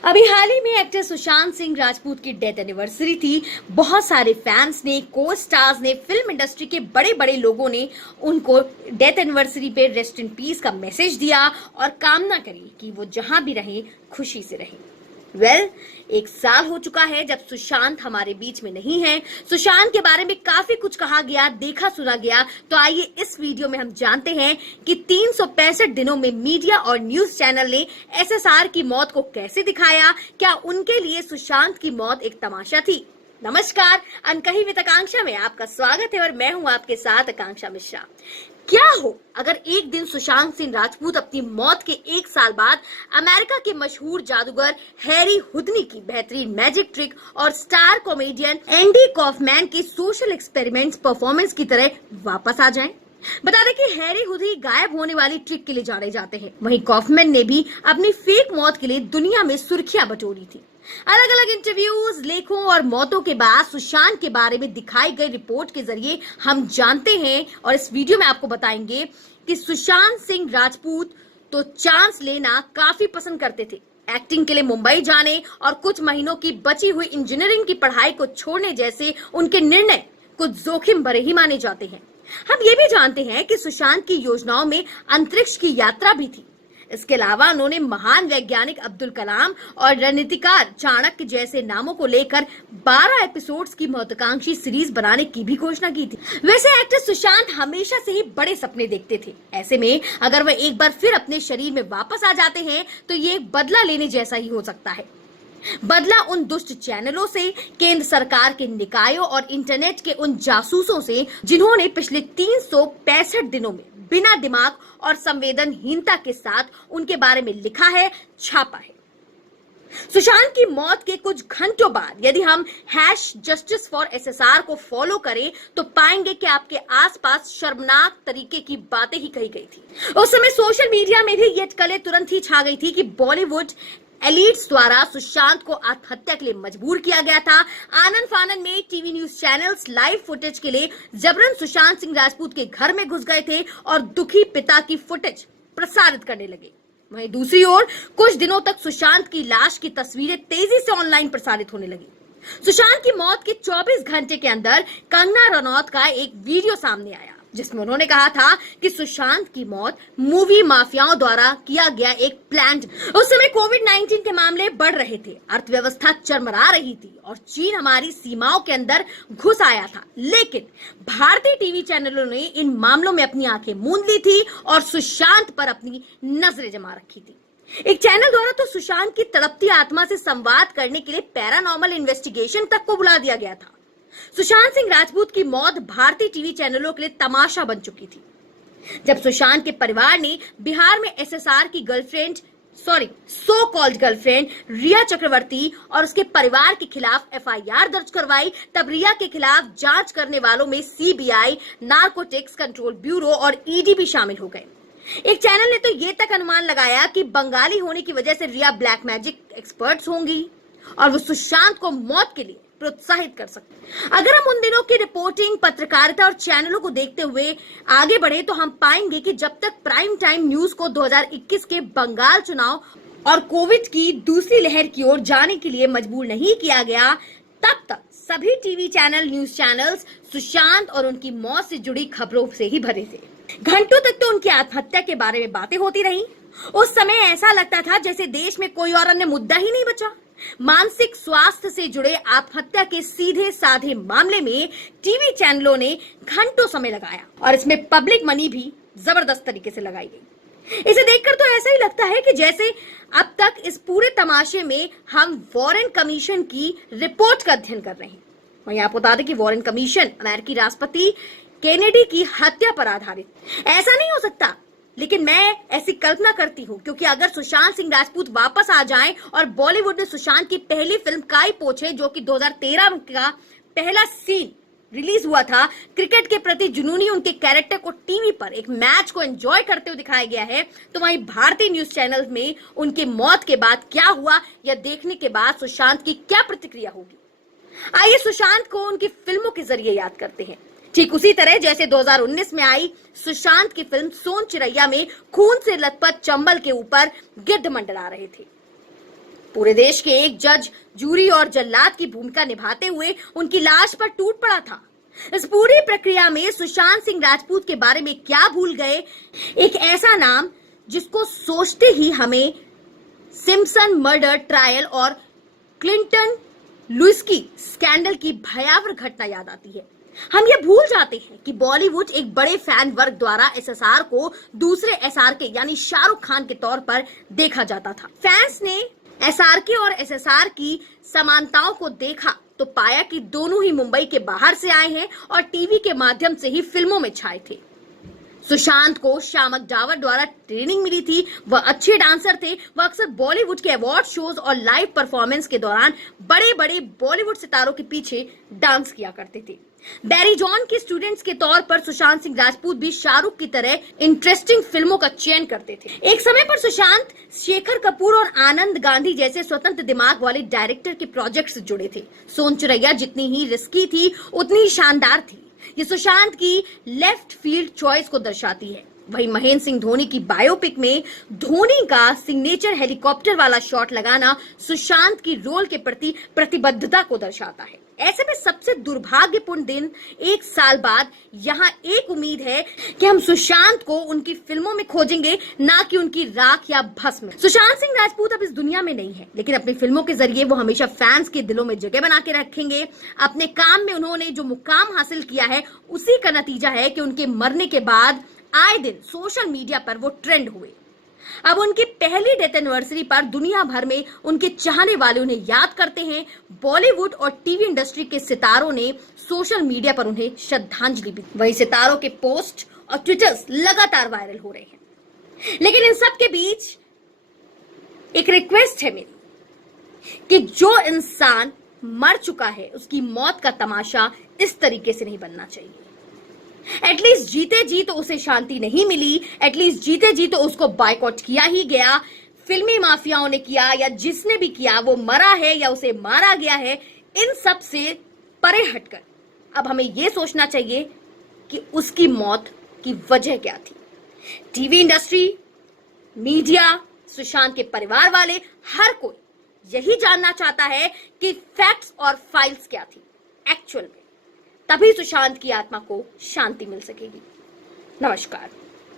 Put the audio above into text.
अभी हाल ही में एक्टर सुशांत सिंह राजपूत की डेथ एनिवर्सरी थी। बहुत सारे फैंस ने, को स्टार्स ने, फिल्म इंडस्ट्री के बड़े बड़े लोगों ने उनको डेथ एनिवर्सरी पे रेस्ट इन पीस का मैसेज दिया और कामना करी कि वो जहां भी रहे खुशी से रहे। एक साल हो चुका है जब सुशांत हमारे बीच में नहीं है। सुशांत के बारे में काफी कुछ कहा गया, देखा सुना गया। तो आइए इस वीडियो में हम जानते हैं कि 365 दिनों में मीडिया और न्यूज चैनल ने एसएसआर की मौत को कैसे दिखाया। क्या उनके लिए सुशांत की मौत एक तमाशा थी? नमस्कार, अनकही विद आकांक्षा में आपका स्वागत है और मैं हूं आपके साथ आकांक्षा मिश्रा। क्या हो अगर एक दिन सुशांत सिंह राजपूत अपनी मौत के एक साल बाद अमेरिका के मशहूर जादूगर हैरी हुडनी की बेहतरीन मैजिक ट्रिक और स्टार कॉमेडियन एंडी कॉफमैन के सोशल एक्सपेरिमेंट्स परफॉर्मेंस की तरह वापस आ जाएं? बता दें कि हैरी हुडी गायब होने वाली ट्रिक के लिए जाने जाते हैं। वहीं कॉफमैन ने भी अपनी फेक मौत के लिए दुनिया में सुर्खियां बटोरी थी। अलग अलग इंटरव्यूज, लेखों और मौतों के बाद सुशांत के बारे में दिखाई गई रिपोर्ट के जरिए हम जानते हैं और इस वीडियो में आपको बताएंगे कि सुशांत सिंह राजपूत तो चांस लेना काफी पसंद करते थे। एक्टिंग के लिए मुंबई जाने और कुछ महीनों की बची हुई इंजीनियरिंग की पढ़ाई को छोड़ने जैसे उनके निर्णय कुछ जोखिम भरे ही माने जाते हैं। हम ये भी जानते हैं कि सुशांत की योजनाओं में अंतरिक्ष की यात्रा भी थी। इसके अलावा उन्होंने महान वैज्ञानिक अब्दुल कलाम और रणनीतिकार चाणक्य जैसे नामों को लेकर 12 एपिसोड्स की महत्वाकांक्षी सीरीज बनाने की भी घोषणा की थी। वैसे एक्टर सुशांत हमेशा से ही बड़े सपने देखते थे। ऐसे में अगर वह एक बार फिर अपने शरीर में वापस आ जाते हैं तो ये एक बदला लेने जैसा ही हो सकता है। बदला उन दुष्ट चैनलों से, केंद्र सरकार के निकायों और इंटरनेट के उन जासूसों से जिन्होंने पिछले 365 दिनों में बिना दिमाग और संवेदनहीनता के साथ उनके बारे में लिखा है, छापा है। सुशांत की मौत के कुछ घंटों बाद यदि हम #JusticeForSSR को फॉलो करें तो पाएंगे कि आपके आसपास शर्मनाक तरीके की बातें ही कही गई थी। उस समय सोशल मीडिया में भी ये अटकलें तुरंत ही छा गई थी कि बॉलीवुड एलिट्स द्वारा सुशांत को आत्महत्या के लिए मजबूर किया गया था। आनन फानन में TV news channels live footage के लिए जबरन सुशांत सिंह राजपूत के घर में घुस गए थे और दुखी पिता की फुटेज प्रसारित करने लगे। वहीं दूसरी ओर कुछ दिनों तक सुशांत की लाश की तस्वीरें तेजी से ऑनलाइन प्रसारित होने लगी। सुशांत की मौत के 24 घंटे के अंदर कंगना रनौत का एक वीडियो सामने आया जिसमें उन्होंने कहा था कि सुशांत की मौत मूवी माफियाओं द्वारा किया गया एक प्लान्ड। उस समय कोविड-19 के मामले बढ़ रहे थे, अर्थव्यवस्था चरमरा रही थी और चीन हमारी सीमाओं के अंदर घुस आया था। लेकिन भारतीय टीवी चैनलों ने इन मामलों में अपनी आंखें मूंद ली थी और सुशांत पर अपनी नजरें जमा रखी थी। एक चैनल द्वारा तो सुशांत की तड़पती आत्मा से संवाद करने के लिए पैरानॉर्मल इन्वेस्टिगेशन तक को बुला दिया गया था। सुशांत सिंह राजपूत की मौत भारतीय टीवी चैनलों के लिए तमाशा बन चुकी थी। जब सुशांत के परिवार ने बिहार में एसएसआर की सो कॉल्ड गर्लफ्रेंड रिया चक्रवर्ती और उसके परिवार के खिलाफ एफआईआर दर्ज करवाई, तब रिया के खिलाफ जांच करने वालों में सीबीआई, नार्कोटिक्स कंट्रोल ब्यूरो और ईडी भी शामिल हो गए। एक चैनल ने तो ये तक अनुमान लगाया कि बंगाली होने की वजह से रिया ब्लैक मैजिक एक्सपर्ट्स होंगी और वो सुशांत को मौत के लिए प्रोत्साहित कर सकते। अगर हम उन दिनों की रिपोर्टिंग, पत्रकारिता और चैनलों को देखते हुए आगे बढ़े तो हम पाएंगे कि जब तक प्राइम टाइम न्यूज को 2021 के बंगाल चुनाव और कोविड की दूसरी लहर की ओर जाने के लिए मजबूर नहीं किया गया, तब तक सभी TV channel, news channels Sushant और उनकी मौत से जुड़ी खबरों से ही भरे थे। घंटों तक तो उनकी आत्महत्या के बारे में बातें होती रहीं। उस समय ऐसा लगता था जैसे देश में कोई और अन्य मुद्दा ही नहीं बचा। मानसिक स्वास्थ्य से जुड़े आत्महत्या के सीधे साधे मामले में टीवी चैनलों ने घंटों समय लगाया और इसमें पब्लिक मनी भी जबरदस्त तरीके से लगाई गई। इसे देखकर तो ऐसा ही लगता है कि जैसे अब तक इस पूरे तमाशे में हम वॉरेन कमीशन की रिपोर्ट का अध्ययन कर रहे हैं। वहीं आपको बता दें कि वॉरेन कमीशन अमेरिकी राष्ट्रपति केनेडी की हत्या पर आधारित। ऐसा नहीं हो सकता, लेकिन मैं ऐसी कल्पना करती हूँ क्योंकि अगर सुशांत सिंह राजपूत वापस आ जाएं और बॉलीवुड में सुशांत की पहली फिल्म काई पोछे, जो कि 2013 का पहला सीन रिलीज हुआ था, क्रिकेट के प्रति जुनूनी उनके कैरेक्टर को टीवी पर एक मैच को एंजॉय करते हुए दिखाया गया है, तो वहीं भारतीय न्यूज चैनल में उनकी मौत के बाद क्या हुआ या देखने के बाद सुशांत की क्या प्रतिक्रिया होगी। आइए सुशांत को उनकी फिल्मों के जरिए याद करते हैं। ठीक उसी तरह जैसे 2019 में आई सुशांत की फिल्म सोन चिरैया में खून से लथपथ चंबल के ऊपर गिद्ध मंडरा रहे थे। पूरे देश के एक जज, जूरी और जल्लाद की भूमिका निभाते हुए उनकी लाश पर टूट पड़ा था। इस पूरी प्रक्रिया में सुशांत सिंह राजपूत के बारे में क्या भूल गए? एक ऐसा नाम जिसको सोचते ही हमें सिम्पसन मर्डर ट्रायल और क्लिंटन लुइस्की स्कैंडल की भयावह घटना याद आती है। हम ये भूल जाते हैं कि बॉलीवुड एक बड़े फैन वर्ग द्वारा एसएसआर को दूसरे एसआरके यानी शाहरुख खान के तौर पर देखा जाता था। फैंस ने एसआरके और एसएसआर की समानताओं को देखा तो पाया कि दोनों ही मुंबई के बाहर से आए हैं और टीवी के माध्यम से ही फिल्मों में छाए थे। सुशांत को शामक डावर द्वारा ट्रेनिंग मिली थी, वह अच्छे डांसर थे। वह अक्सर बॉलीवुड के अवार्ड शोज और लाइव परफॉर्मेंस के दौरान बड़े बड़े बॉलीवुड सितारों के पीछे डांस किया करते थे। बैरी जॉन के स्टूडेंट्स के तौर पर सुशांत सिंह राजपूत भी शाहरुख की तरह इंटरेस्टिंग फिल्मों का चयन करते थे। एक समय पर सुशांत शेखर कपूर और आनंद गांधी जैसे स्वतंत्र दिमाग वाले डायरेक्टर के प्रोजेक्ट से जुड़े थे। सोन चिरैया जितनी ही रिस्की थी उतनी ही शानदार थी। ये सुशांत की लेफ्ट फील्ड चॉइस को दर्शाती है। वहीं महेंद्र सिंह धोनी की बायोपिक में धोनी का सिग्नेचर हेलीकॉप्टर वाला शॉट लगाना सुशांत की रोल के प्रति प्रतिबद्धता को दर्शाता है। ऐसे में सबसे दुर्भाग्यपूर्ण दिन, एक साल बाद यहाँ एक उम्मीद है कि हम सुशांत को उनकी फिल्मों में खोजेंगे, ना कि उनकी राख या भस्म में। सुशांत सिंह राजपूत अब इस दुनिया में नहीं है, लेकिन अपनी फिल्मों के जरिए वो हमेशा फैंस के दिलों में जगह बना के रखेंगे। अपने काम में उन्होंने जो मुकाम हासिल किया है उसी का नतीजा है कि उनके मरने के बाद आए दिन सोशल मीडिया पर वो ट्रेंड हुए। अब उनकी पहली डेथ एनिवर्सरी पर दुनिया भर में उनके चाहने वाले उन्हें याद करते हैं। बॉलीवुड और टीवी इंडस्ट्री के सितारों ने सोशल मीडिया पर उन्हें श्रद्धांजलि भी दी। वही सितारों के पोस्ट और ट्वीटर्स लगातार वायरल हो रहे हैं। लेकिन इन सब के बीच एक रिक्वेस्ट है मेरी कि जो इंसान मर चुका है उसकी मौत का तमाशा इस तरीके से नहीं बनना चाहिए। एटलीस्ट जीते जी तो उसे शांति नहीं मिली, एटलीस्ट जीते जी तो उसको बायकॉट किया ही गया। फिल्मी माफियाओं ने किया या जिसने भी किया वो मरा है या उसे मारा गया है। इन सब से परे हटकर अब हमें यह सोचना चाहिए कि उसकी मौत की वजह क्या थी। टीवी इंडस्ट्री, मीडिया, सुशांत के परिवार वाले, हर कोई यही जानना चाहता है कि फैक्ट्स और फाइल्स क्या थी एक्चुअल में। तभी सुशांत की आत्मा को शांति मिल सकेगी। नमस्कार।